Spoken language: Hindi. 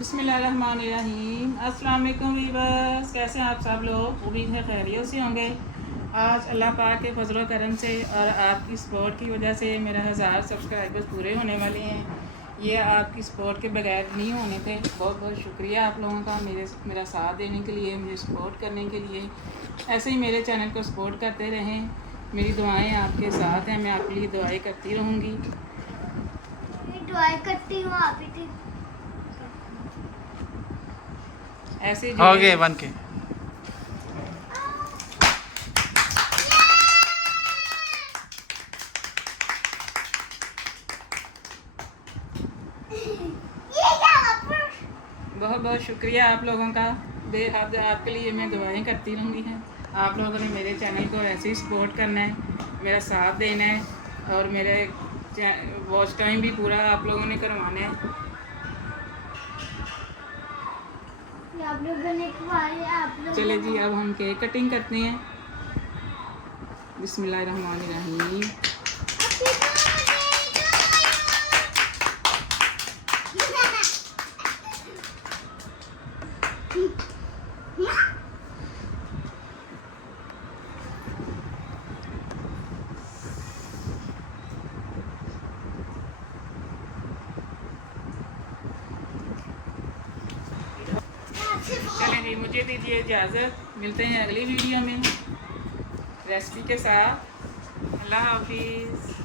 बिस्मिल्लाहिर्रहमानिर्रहीम। अस्सलाम वालेकुम वीवर्स, कैसे हैं आप सब लोग? उम्मीद है खैरियत से होंगे। आज अल्लाह पाक के फजल करम से और आपकी सपोर्ट की वजह से मेरा 1000 सब्सक्राइबर्स पूरे होने वाले हैं। ये आपकी सपोर्ट के बगैर नहीं होने थे। बहुत बहुत शुक्रिया आप लोगों का मेरा साथ देने के लिए, मुझे सपोर्ट करने के लिए। ऐसे ही मेरे चैनल को सपोर्ट करते रहें। मेरी दुआएं आपके साथ हैं, मैं आपके लिए दुआएं करती रहूँगी। दुआएं करती हूँ आप ही ऐसे हो गए बन के। बहुत बहुत शुक्रिया आप लोगों का। बेहद आपके लिए मैं दुआएं करती रहूँगी हैं। आप लोगों ने मेरे चैनल को ऐसे ही सपोर्ट करना है, मेरा साथ देना है और मेरे वॉच टाइम भी पूरा आप लोगों ने करवाना है। आप लोगों ने चले जी, अब हम केक कटिंग करते हैं। बिस्मिल्लाहिर्रहमानिर्रहीम। चलें जी, मुझे दीजिए इजाज़त। मिलते हैं अगली वीडियो में रेसिपी के साथ। अल्लाह हाफिज़।